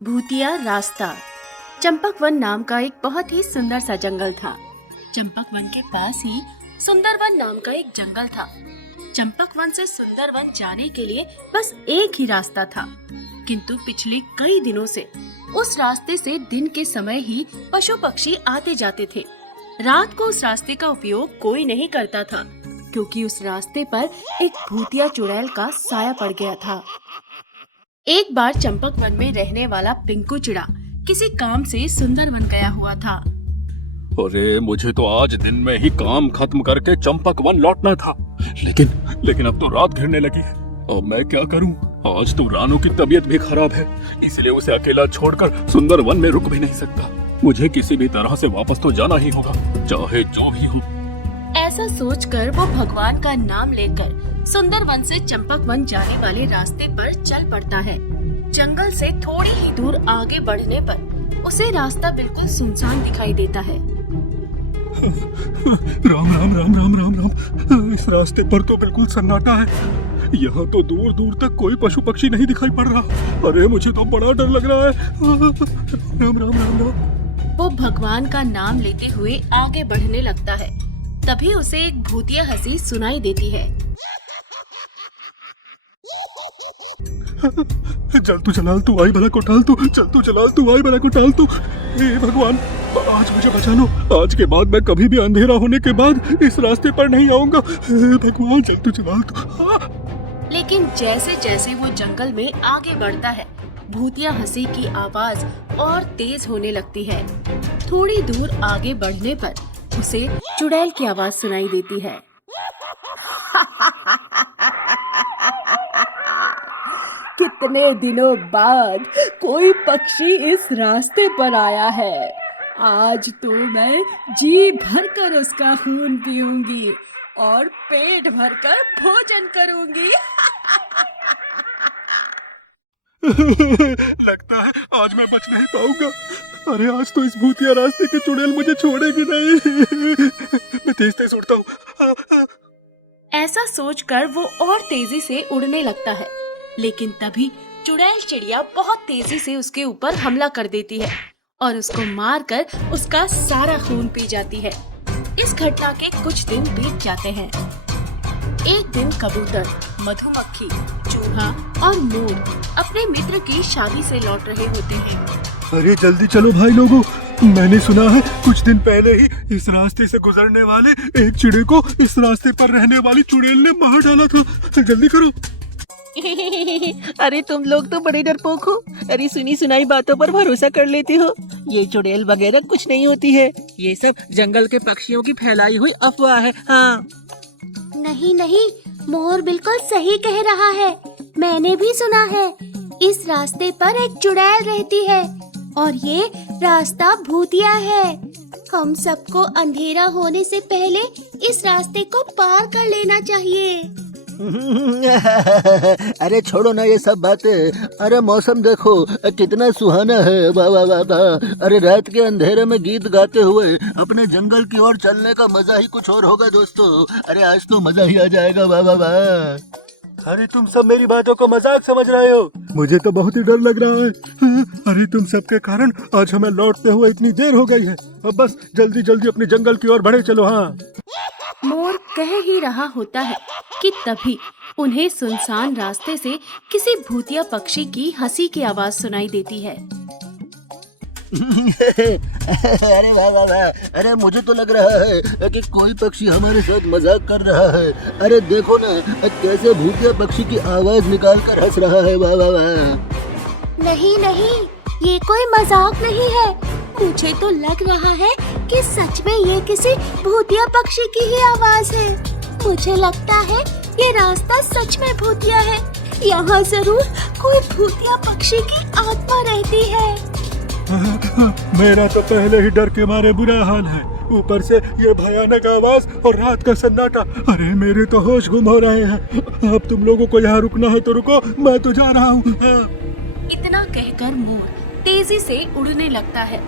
भूतिया रास्ता। चंपकवन नाम का एक बहुत ही सुंदर सा जंगल था। चंपकवन के पास ही सुंदरवन नाम का एक जंगल था। चंपकवन से सुंदरवन जाने के लिए बस एक ही रास्ता था, किंतु पिछले कई दिनों से उस रास्ते से दिन के समय ही पशु पक्षी आते जाते थे। रात को उस रास्ते का उपयोग कोई नहीं करता था, क्योंकि उस रास्ते पर एक भूतिया चुड़ैल का साया पड़ गया था। एक बार चंपकवन में रहने वाला पिंकू चिड़ा किसी काम से सुंदरवन गया हुआ था। अरे मुझे तो आज दिन में ही काम खत्म करके चंपकवन लौटना था, लेकिन अब तो रात घिरने लगी है। अब मैं क्या करूं? आज तो रानू की तबीयत भी खराब है, इसलिए उसे अकेला छोड़कर सुंदरवन में रुक भी नहीं सकता। मुझे किसी भी तरह से वापस तो जाना ही होगा, चाहे जो भी हो। ऐसा सोचकर वो भगवान का नाम लेकर सुंदरवन से चंपकवन जाने वाले रास्ते पर चल पड़ता है। जंगल से थोड़ी ही दूर आगे बढ़ने पर उसे रास्ता बिल्कुल सुनसान दिखाई देता है। राम राम राम राम राम राम, इस रास्ते पर तो बिल्कुल सन्नाटा है। यहाँ तो दूर दूर तक कोई पशु पक्षी नहीं दिखाई पड़ रहा। अरे मुझे तो बड़ा डर लग रहा है। राम राम राम राम। वो भगवान का नाम लेते हुए आगे बढ़ने लगता है। तभी उसे एक भूतिया हंसी सुनाई देती है। चल तू जलाल तू आई भला को टाल तू, चल तू जलाल तू आई भला को टाल तू। हे भगवान, आज मुझे बचा लो। आज के बाद मैं कभी भी अंधेरा होने के बाद इस रास्ते पर नहीं आऊंगा। हे भगवान, चल तू जलाल तू। लेकिन जैसे जैसे वो जंगल में आगे बढ़ता है, भूतिया हंसी की आवाज और तेज होने लगती है। थोड़ी दूर आगे बढ़ने पर उसे चुड़ैल की आवाज सुनाई देती है। कितने दिनों बाद कोई पक्षी इस रास्ते पर आया है। आज तो मैं जी भरकर उसका खून पीऊंगी और पेट भरकर भोजन करूंगी। लगता है आज मैं बच नहीं पाऊंगा। अरे आज तो इस भूतिया रास्ते की चुड़ैल मुझे छोड़ेगी नहीं। मैं तेज तेज उड़ता हूँ। ऐसा सोचकर वो और तेजी से उड़ने लगता है, लेकिन तभी चुड़ैल चिड़िया बहुत तेजी से उसके ऊपर हमला कर देती है और उसको मारकर उसका सारा खून पी जाती है। इस घटना के कुछ दिन बीत जाते हैं। एक दिन कबूतर, मधुमक्खी, चूहा और मोर अपने मित्र की शादी से लौट रहे होते हैं। अरे जल्दी चलो भाई लोगों, मैंने सुना है कुछ दिन पहले ही इस रास्ते से गुजरने वाले एक चिड़े को इस रास्ते पर रहने वाली चुड़ैल ने मार डाला था। जल्दी करो। अरे तुम लोग तो बड़े डरपोक हो। अरे सुनी सुनाई बातों पर भरोसा कर लेते हो। ये चुड़ैल वगैरह कुछ नहीं होती है, ये सब जंगल के पक्षियों की फैलाई हुई अफवाह है। हाँ नहीं नहीं, मोर बिल्कुल सही कह रहा है। मैंने भी सुना है इस रास्ते पर एक चुड़ैल रहती है और ये रास्ता भूतिया है। हम सबको अंधेरा होने से पहले इस रास्ते को पार कर लेना चाहिए। अरे छोड़ो ना ये सब बातें। अरे मौसम देखो कितना सुहाना है। वाह वाह वाह वाह। अरे रात के अंधेरे में गीत गाते हुए अपने जंगल की ओर चलने का मजा ही कुछ और होगा दोस्तों। अरे आज तो मजा ही आ जाएगा। वाह वाह वाह। अरे तुम सब मेरी बातों को मजाक समझ रहे हो? मुझे तो बहुत ही डर लग रहा है। अरे तुम सबके कारण आज हमें लौटते हुए इतनी देर हो गई है। अब बस जल्दी जल्दी अपने जंगल की ओर बढ़े चलो। हाँ, मोर कह ही रहा होता है कि तभी उन्हें सुनसान रास्ते से किसी भूतिया पक्षी की हंसी की आवाज सुनाई देती है। अरे वाह वाह वाह। अरे मुझे तो लग रहा है कि कोई पक्षी हमारे साथ मजाक कर रहा है। अरे देखो ना कैसे भूतिया पक्षी की आवाज निकाल कर हंस रहा है। वाह वाह वाह। नहीं नहीं, ये कोई मजाक नहीं है। मुझे तो लग रहा है कि सच में ये किसी भूतिया पक्षी की ही आवाज है। मुझे लगता है ये रास्ता सच में भूतिया है। यहाँ जरूर कोई भूतिया पक्षी की आत्मा रहती है। मेरा तो पहले ही डर के मारे बुरा हाल है, ऊपर से ये भयानक आवाज और रात का सन्नाटा। अरे मेरे तो होश गुम हो रहे हैं। अब तुम लोगों को यहाँ रुकना है तो रुको, मैं तो जा रहा हूँ। इतना कहकर मोर तेजी से उड़ने लगता है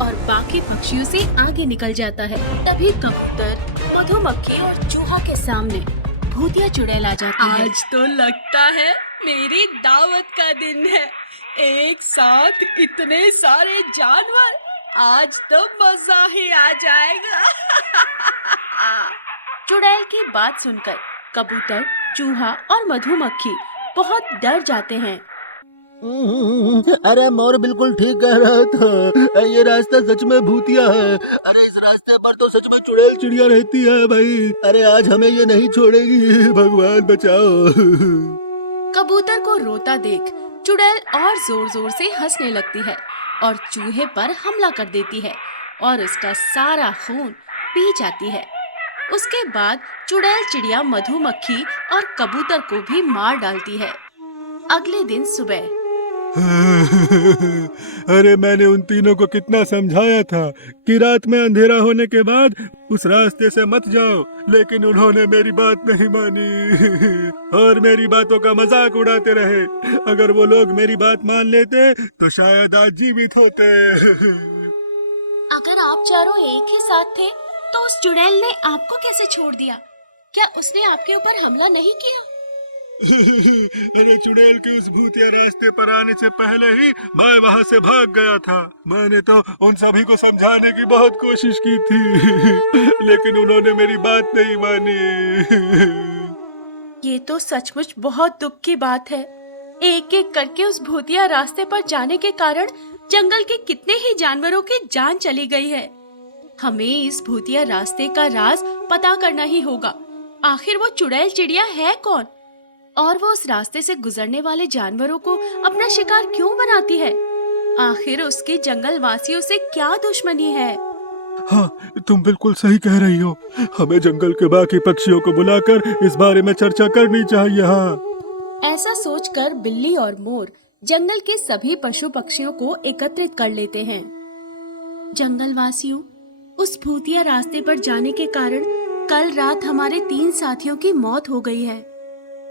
और बाकी पक्षियों से आगे निकल जाता है। तभी कबूतर, मधुमक्खी और चूहा के सामने भूतिया चुड़ैल आ जाती है। आज तो लगता है मेरी दावत का दिन है। एक साथ इतने सारे जानवर, आज तो मजा ही आ जाएगा। चुड़ैल की बात सुनकर कबूतर, चूहा और मधुमक्खी बहुत डर जाते हैं। अरे मोर बिल्कुल ठीक कह रहा था, ये रास्ता सच में भूतिया है। अरे इस रास्ते पर तो सच में चुड़ैल चिड़िया रहती है भाई। अरे आज हमें ये नहीं छोड़ेगी, भगवान बचाओ। कबूतर को रोता देख चुड़ैल और जोर जोर से हंसने लगती है और चूहे पर हमला कर देती है और उसका सारा खून पी जाती है। उसके बाद चुड़ैल चिड़िया मधुमक्खी और कबूतर को भी मार डालती है। अगले दिन सुबह अरे मैंने उन तीनों को कितना समझाया था कि रात में अंधेरा होने के बाद उस रास्ते से मत जाओ, लेकिन उन्होंने मेरी बात नहीं मानी और मेरी बातों का मजाक उड़ाते रहे। अगर वो लोग मेरी बात मान लेते तो शायद आज जीवित होते। अगर आप चारों एक ही साथ थे तो उस चुड़ैल ने आपको कैसे छोड़ दिया? क्या उसने आपके ऊपर हमला नहीं किया? अरे चुड़ैल के उस भूतिया रास्ते पर आने से पहले ही मैं वहाँ से भाग गया था। मैंने तो उन सभी को समझाने की बहुत कोशिश की थी लेकिन उन्होंने मेरी बात नहीं मानी। ये तो सचमुच बहुत दुख की बात है। एक एक करके उस भूतिया रास्ते पर जाने के कारण जंगल के कितने ही जानवरों की जान चली गई है। हमें इस भूतिया रास्ते का राज पता करना ही होगा। आखिर वो चुड़ैल चिड़िया है कौन और वो उस रास्ते से गुजरने वाले जानवरों को अपना शिकार क्यों बनाती है? आखिर उसकी जंगल वासियों से क्या दुश्मनी है? हाँ, तुम बिल्कुल सही कह रही हो। हमें जंगल के बाकी पक्षियों को बुलाकर इस बारे में चर्चा करनी चाहिए। हाँ, ऐसा सोचकर बिल्ली और मोर जंगल के सभी पशु पक्षियों को एकत्रित कर लेते हैं। जंगल वासियों, उस भूतिया रास्ते पर जाने के कारण कल रात हमारे 3 साथियों की मौत हो गई है।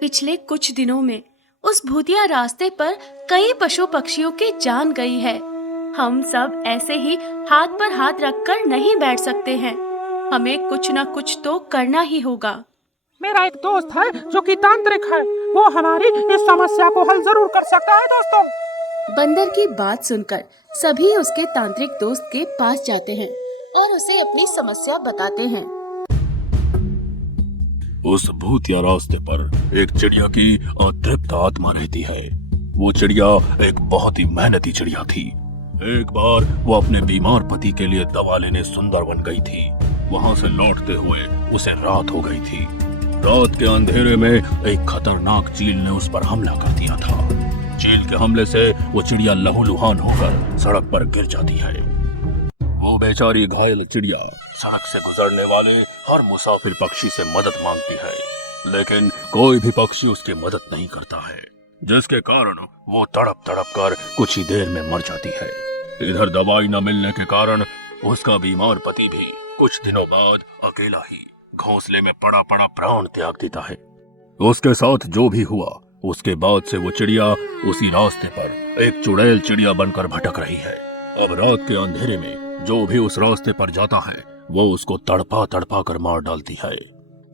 पिछले कुछ दिनों में उस भूतिया रास्ते पर कई पशु पक्षियों की जान गई है। हम सब ऐसे ही हाथ पर हाथ रखकर नहीं बैठ सकते हैं। हमें कुछ न कुछ तो करना ही होगा। मेरा एक दोस्त है जो कि तांत्रिक है, वो हमारी इस समस्या को हल जरूर कर सकता है दोस्तों। बंदर की बात सुनकर सभी उसके तांत्रिक दोस्त के पास जाते हैं और उसे अपनी समस्या बताते हैं। उस भूतिया रास्ते पर एक चिड़िया की अतृप्त आत्मा रहती है। वो चिड़िया एक बहुत ही मेहनती चिड़िया थी। एक बार वो अपने बीमार पति के लिए दवा लेने सुंदरवन गई थी। वहाँ से लौटते हुए उसे रात हो गई थी। रात के अंधेरे में एक खतरनाक चील ने उस पर हमला कर दिया था। चील के हमले से वो चिड़िया लहूलुहान होकर सड़क पर गिर जाती है। वो बेचारी घायल चिड़िया सड़क से गुजरने वाले हर मुसाफिर पक्षी से मदद मांगती है, लेकिन कोई भी पक्षी उसकी मदद नहीं करता है, जिसके कारण वो तड़प तड़प कर कुछ ही देर में मर जाती है। इधर दवाई न मिलने के कारण उसका बीमार पति भी कुछ दिनों बाद अकेला ही घोंसले में पड़ा पड़ा प्राण त्याग देता है। उसके साथ जो भी हुआ, उसके बाद से वो चिड़िया उसी रास्ते पर एक चुड़ैल चिड़िया बनकर भटक रही है। अब रात के अंधेरे में जो भी उस रास्ते पर जाता है वो उसको तड़पा तड़पा कर मार डालती है।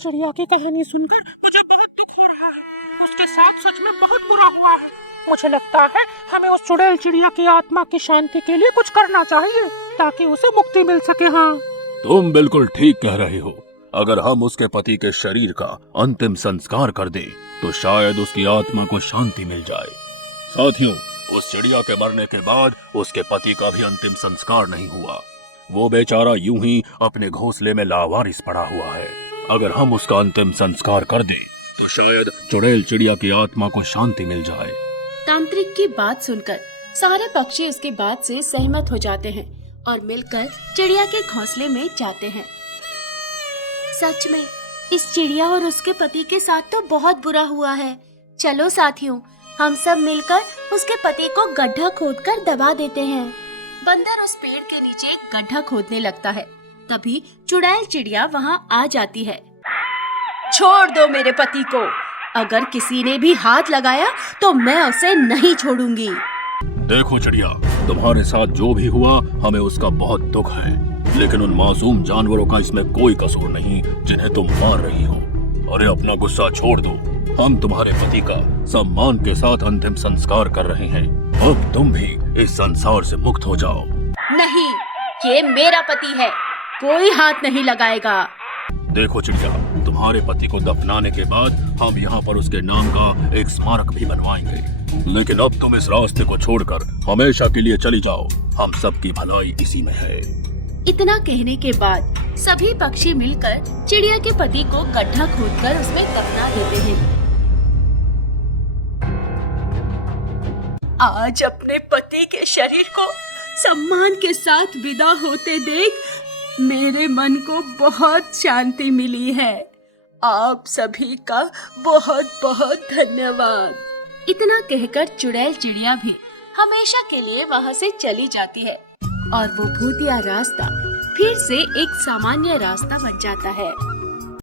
चिड़िया की कहानी सुनकर मुझे बहुत दुख हो रहा है। उसके साथ सच में बहुत बुरा हुआ है। मुझे लगता है हमें उस चुड़ैल चिड़िया की आत्मा की शांति के लिए कुछ करना चाहिए ताकि उसे मुक्ति मिल सके। हाँ, तुम बिल्कुल ठीक कह रहे हो। अगर हम उसके पति के शरीर का अंतिम संस्कार कर दें तो शायद उसकी आत्मा को शांति मिल जाए। साथियों, उस चिड़िया के मरने के बाद उसके पति का भी अंतिम संस्कार नहीं हुआ। वो बेचारा यूं ही अपने घोंसले में लावारिस पड़ा हुआ है। अगर हम उसका अंतिम संस्कार कर दें तो शायद चुड़ैल चिड़िया की आत्मा को शांति मिल जाए। तांत्रिक की बात सुनकर सारे पक्षी इसकी बात से सहमत हो जाते हैं और मिलकर चिड़िया के घोंसले में जाते हैं। सच में इस चिड़िया और उसके पति के साथ तो बहुत बुरा हुआ है। चलो साथियों, हम सब मिलकर उसके पति को गड्ढा खोदकर दबा देते हैं। बंदर उस पेड़ के नीचे एक गड्ढा खोदने लगता है। तभी चुड़ैल चिड़िया वहाँ आ जाती है। छोड़ दो मेरे पति को, अगर किसी ने भी हाथ लगाया तो मैं उसे नहीं छोड़ूंगी। देखो चिड़िया, तुम्हारे साथ जो भी हुआ हमें उसका बहुत दुख है, लेकिन उन मासूम जानवरों का इसमें कोई कसूर नहीं जिन्हें तुम मार रही हो। अरे अपना गुस्सा छोड़ दो, हम तुम्हारे पति का सम्मान के साथ अंतिम संस्कार कर रहे हैं। अब तुम भी इस संसार से मुक्त हो जाओ। नहीं, ये मेरा पति है, कोई हाथ नहीं लगाएगा। देखो चिड़िया, तुम्हारे पति को दफनाने के बाद हम यहाँ पर उसके नाम का एक स्मारक भी बनवाएंगे, लेकिन अब तुम इस रास्ते को छोड़कर हमेशा के लिए चली जाओ। हम सबकी भलाई इसी में है। इतना कहने के बाद सभी पक्षी मिलकर चिड़िया के पति को गड्ढा खोदकर उसमें दफना देते हैं। आज अपने पति के शरीर को सम्मान के साथ विदा होते देख मेरे मन को बहुत शांति मिली है। आप सभी का बहुत बहुत धन्यवाद। इतना कहकर चुड़ैल चिड़िया भी हमेशा के लिए वहाँ से चली जाती है और वो भूतिया रास्ता फिर से एक सामान्य रास्ता बन जाता है।